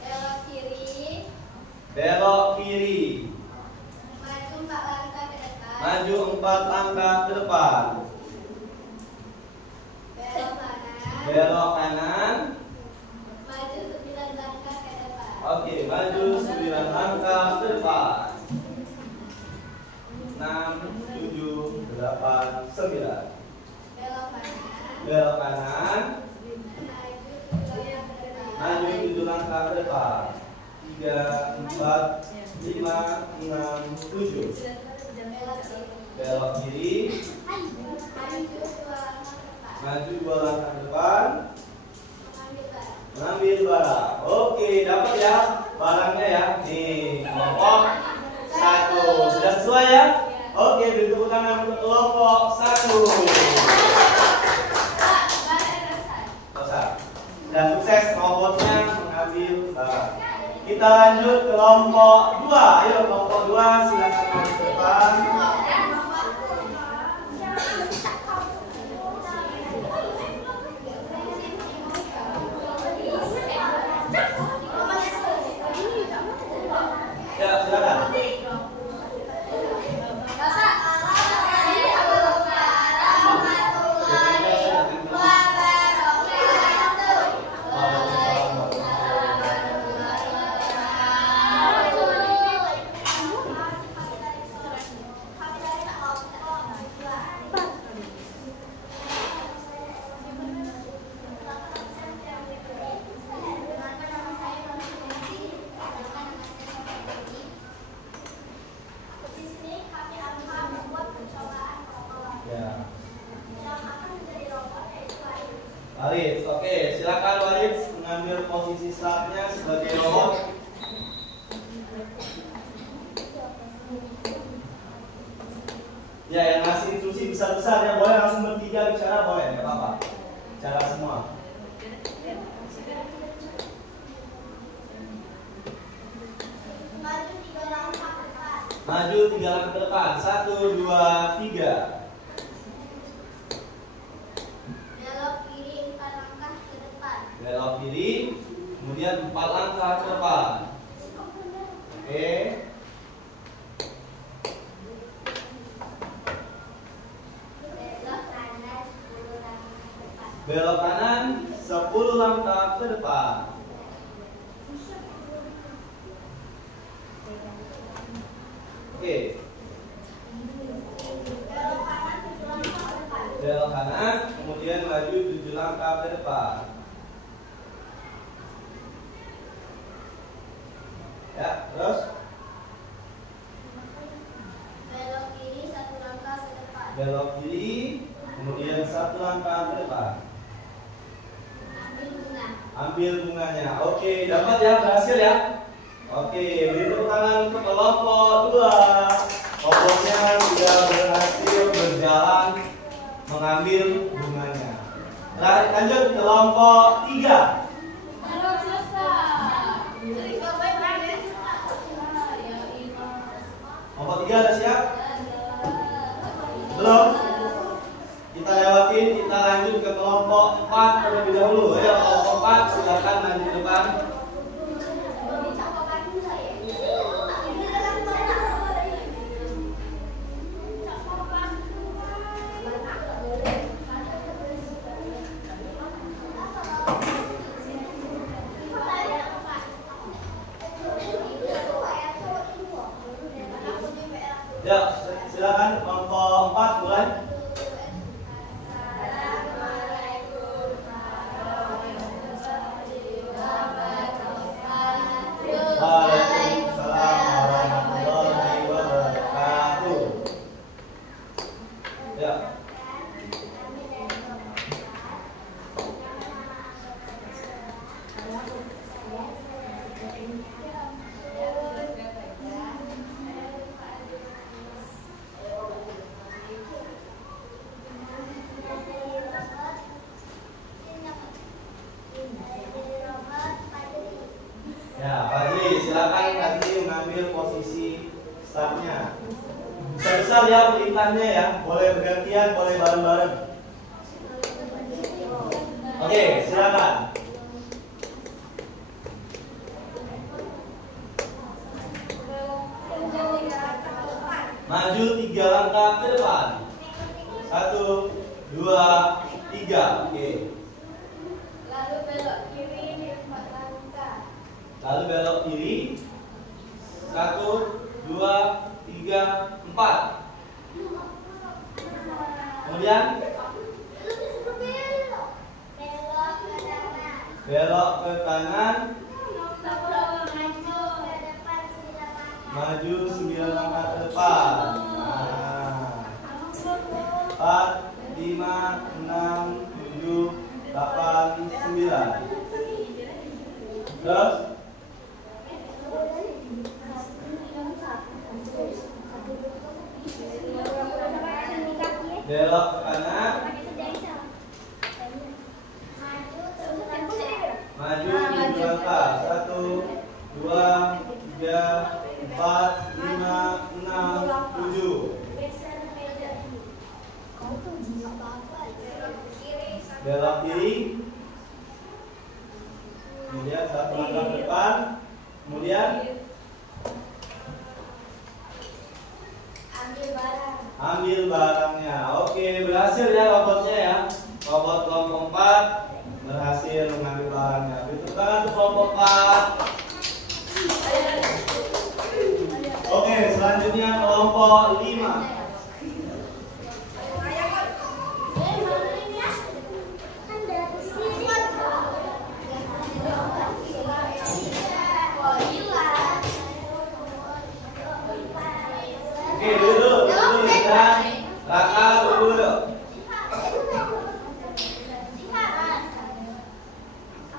Belok kiri, Belok kiri. maju 4 langkah ke depan. Maju 4 langkah ke depan. Belok kanan, Belok kanan. maju 9 langkah ke depan. Oke, maju 9 langkah ke depan. 6, 7, 8, 9. Belok kanan, Belok kanan. maju 7 langkah ke depan. Maju 7 langkah ke depan. 3, 4, 5, 6, 7. Belok kiri, Belok kiri. maju 2 langkah ke depan. Maju 2 langkah ke depan. Mengambil barang. Mengambil barang. Oke, dapat ya barangnya ya. Nih, kelompok 1. Sudah sesuai ya? Oke, beri tepuk tangan untuk kelompok 1. Sudah sukses robotnya mengambil barang. Kita lanjut ke kelompok 2. Ayo kelompok 2 silakan maju ke depan. Ya, silakan. Ya. Walid, oke, silakan Walid mengambil posisi startnya sebagai robot. Ya, yang ngasih instruksi besar-besar ya, boleh langsung bertiga bicara, boleh, nggak apa-apa. Bicara semua. Maju 3 langkah ke depan. 1, 2, 3. Belok kiri 4 langkah ke depan. Belok kiri, kemudian 4 langkah ke depan. Oke. Belok kanan 10 langkah ke depan. Belok kanan 10 langkah ke depan. Oke. Belok kanan 7 langkah ke depan. Belok kanan, kemudian maju 7 langkah ke depan. Ya, terus Belok kiri 1 langkah ke depan. belok kiri, kemudian 1 langkah ke depan. Ambil bunga. Ambil bunganya. Oke, dapat ya, berhasil ya. Oke, beri tepuk tangan untuk kelompok 2. Robotnya sudah berhasil berjalan mengambil bunganya. Lanjut kelompok 3. Belum selesai. Kelompok 3 ada siap? Belum? Kita lewatin, kita lanjut ke kelompok 4 terlebih dahulu. Ayo kelompok 4 silakan maju ke depan. Ya, silakan kelompok 4 mulai. Ya, Fadli, silakan Fadli mengambil posisi startnya. Besar-besar ya perintahnya ya, boleh bergantian, boleh bareng-bareng. Oke, silakan. Maju 3 langkah ke depan. 1, 2, 3. Oke. Lalu belok kiri 4 langkah. Lalu belok kiri 1, 2, 3, 4. Kemudian belok ke kanan. Maju 9 langkah ke depan. Nah. 4, 5, 6, 7, 8, 9. Terus belok ke kanan. Maju 7 langkah. 1, 2, 3, 4, 5, 6, 7. Belok kiri. Kemudian 1 langkah ke depan. Kemudian ambil barangnya. Oke, berhasil ya robotnya ya. Robot kelompok 4 berhasil mengambil barangnya. Tepuk tangan untuk kelompok 4. Oke, selanjutnya kelompok 5. Oke, duduk ya. Raka duduk.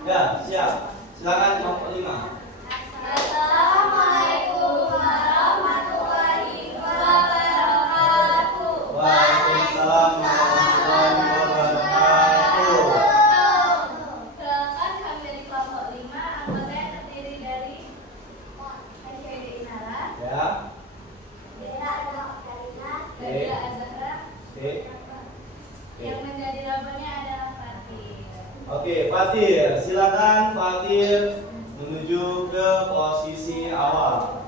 Ya, siap. Silakan kelompok 5. Assalamualaikum warahmatullahi wabarakatuh. Waalaikumsalam warahmatullahi wabarakatuh. Perkenalkan kami dari kelompok 5, anggota yang terdiri dari Hedi Inara, Ya. Gadira Azhara, Oke. yang menjadi robotnya adalah Fatir. Oke, Fatir, silakan Fatir menuju ke posisi awal.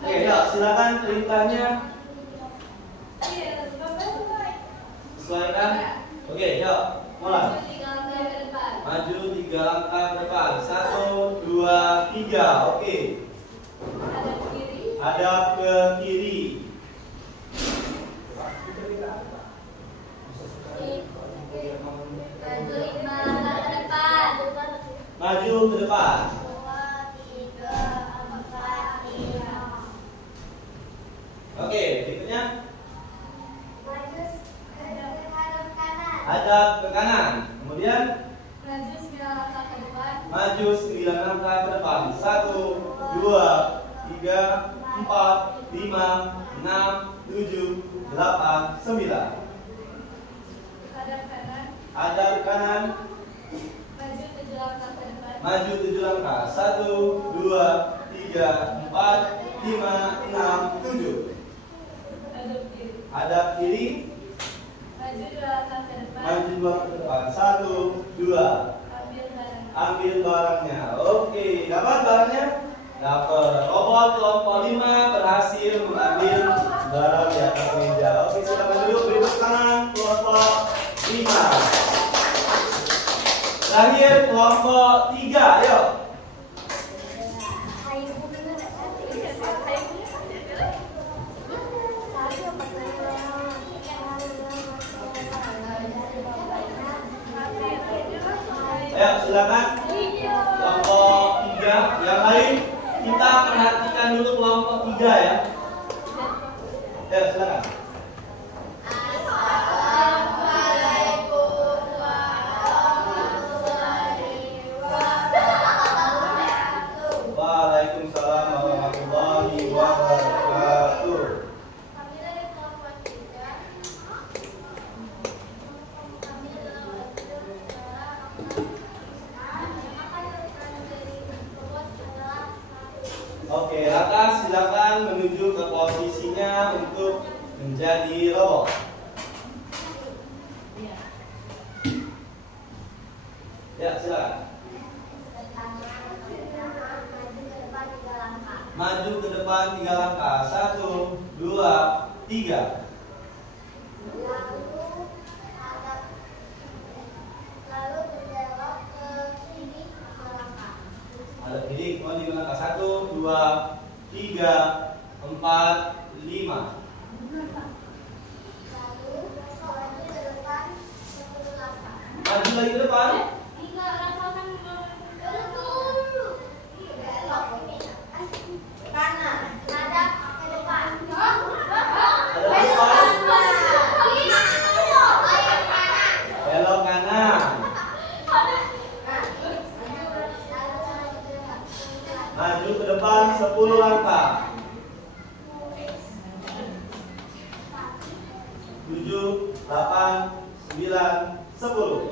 Oke, yuk, silakan perintahnya sesuaikan. Oke, yuk, mulai. Maju 3 langkah ke depan. 1, 2, 3. Oke. Hadap ke kiri. Maju ke depan. Oke, berikutnya hadap ke kanan. Kemudian maju 9 langkah ke depan. 1, 2, 3, 4, 5, 6, 7, 8, 9. Hadap kanan. Maju 7 langkah. 1, 2, 3, 4, 5, 6, 7. Hadap kiri. Maju 2 langkah ke depan. 1, 2. Ambil barangnya. Oke, dapat barangnya? Dapat. Robot kelompok 5 berhasil mengambil barang di atas meja. Oke, silakan duduk. Beri tangan kelompok 5. Terakhir kelompok 3, yuk. Ayo silakan. Kelompok 3. Yang lain kita perhatikan dulu kelompok 3 ya. Ayo silakan. Waalaikumsalam warahmatullahi wabarakatuh. Oke, Raka silakan menuju ke posisinya untuk menjadi robot. Ya, silakan. Maju ke depan 3 langkah. 1, 2, 3. Lalu berbelok ke kiri 3 langkah. Ada kiri, mau 5 langkah. 1, 2, 3, 4, 5. Lalu maju ke depan 10 langkah. Maju lagi ke depan. Kanan, hadap ke depan. Ada depan. Belok kanan. Maju ke depan 10 langkah. 7, 8, 9, 10.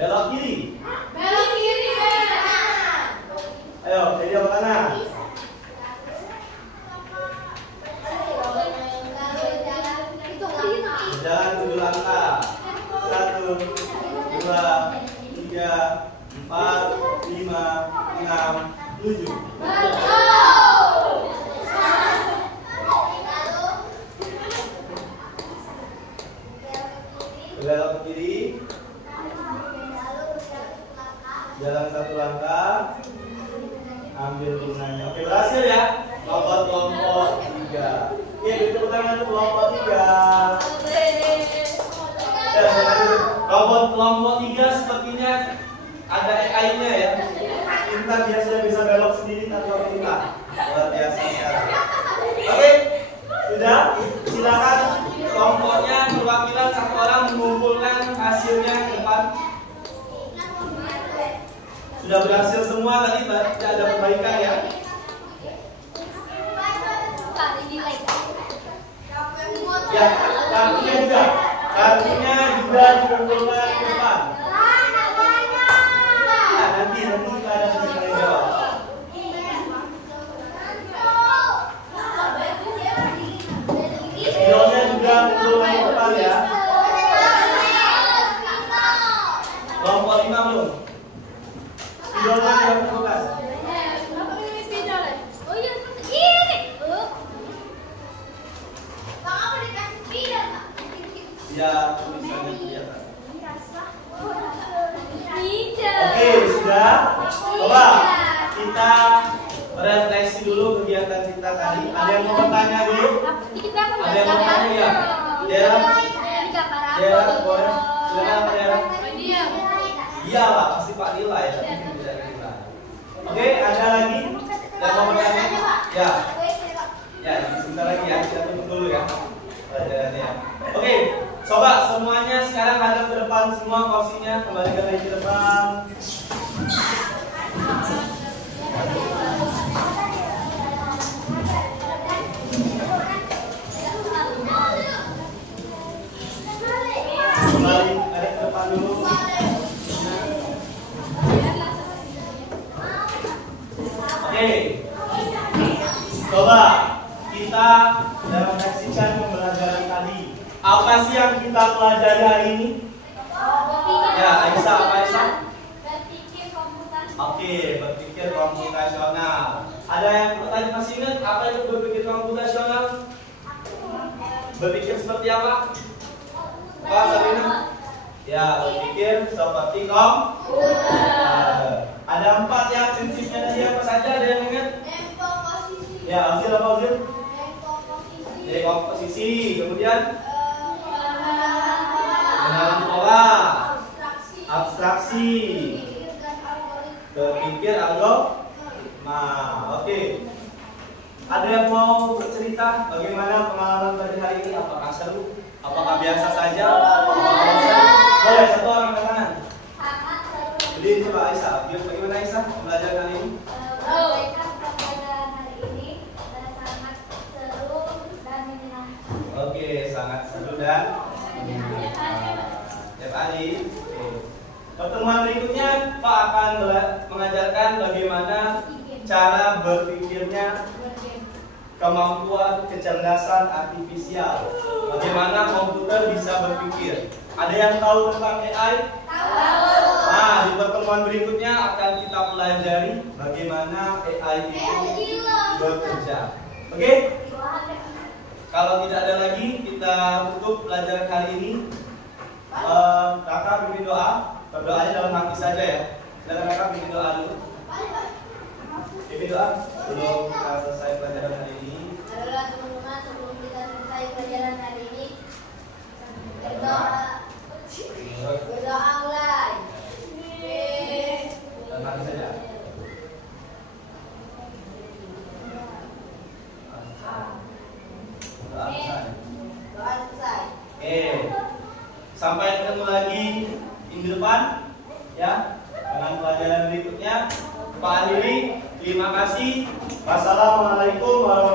Belok kiri. Ayo, jadi apa kanan? Jalan 7 langkah. 1, 2, 3, 4, 5, 6, 7. Belok ke kiri. Jalan 1 langkah. Ambil lunanya. Oke, berhasil ya. Robot kelompok 3. Oke, tepuk tangan untuk kelompok 3. Robot kelompok 3 sepertinya ada AI-nya ya. Pintar, dia sudah bisa belok sendiri tanpa perintah. Luar biasa sekali. Oke, sudah. Silakan kelompoknya perwakilan 1 orang mengumpulkan hasilnya ke depan. Sudah berhasil semua tadi, tidak ada perbaikan ya. Ya, kartunya juga. Kartunya juga dikumpulkan ke depan. Nah, nanti kita ada sesi tanya jawab. Videonya juga kumpulkan ke depan ya. Kelompok 5 belum? Videonya juga kumpulkan. Ya, tulisannya kelihatan. Oke, sudah. Coba kita refleksi dulu kegiatan kita tadi. Ada yang mau bertanya dulu? Ada yang mau bertanya ya? Dera, boleh. Silakan Pak Dera. Iya lah, pasti Pak Dila ya. Oke, ada lagi yang mau bertanya? Ya. Ya, sebentar lagi ya. Kita tunggu dulu ya pelajarannya. Oke, coba semuanya sekarang hadap ke depan semua kursinya, kembalikan lagi ke depan. Kembali hadap ke depan dulu. Oke, coba kita refleksikan pembelajaran tadi. Apa sih yang kita pelajari hari ini? Ya, Aisyah, apa Aisyah? Berpikir komputasional. Oke, berpikir komputasional. Ada yang tadi masih ingat apa itu berpikir komputasional? Berpikir seperti apa? Pak Sarina? Ya, berpikir seperti komputer. Ada 4 ya prinsipnya tadi apa saja? Ada yang ingat? Ya, Alzil apa Alzil? komposisi. Dari komposisi. Kemudian pengenalan pola, abstraksi, berpikir algoritma. Oke. Ada yang mau bercerita bagaimana pengalaman pada hari ini? Apakah seru? Apakah biasa saja? Boleh satu orang angkat tangan. Sangat seru. Jadi coba Aisyah, bagaimana Aisyah belajar kali ini? Pelajaran hari ini sangat seru dan menyenangkan. Oke, sangat seru dan Tiap hari. Oke. Pertemuan berikutnya Pak akan mengajarkan bagaimana cara berpikirnya kemampuan kecerdasan artifisial. Bagaimana komputer bisa berpikir. Ada yang tahu tentang AI? Tahu. Nah, di pertemuan berikutnya akan kita pelajari bagaimana AI itu bekerja. Oke? Kalau tidak ada lagi, kita tutup pelajaran kali ini. Kakak bimbing doa. Berdoanya dalam hati saja ya. Silakan kakak bimbing doa dulu. Bimbing doa sebelum kita selesai pelajaran hari ini. Adalah teman-teman, sebelum kita selesai pelajaran hari ini, berdoa mulai. Dalam hati saja. Doa selesai. Doa selesai. Oke. Sampai ketemu lagi minggu depan ya dengan pelajaran berikutnya. Pak Andri, terima kasih. Wassalamualaikum warahmatullahi wabarakatuh.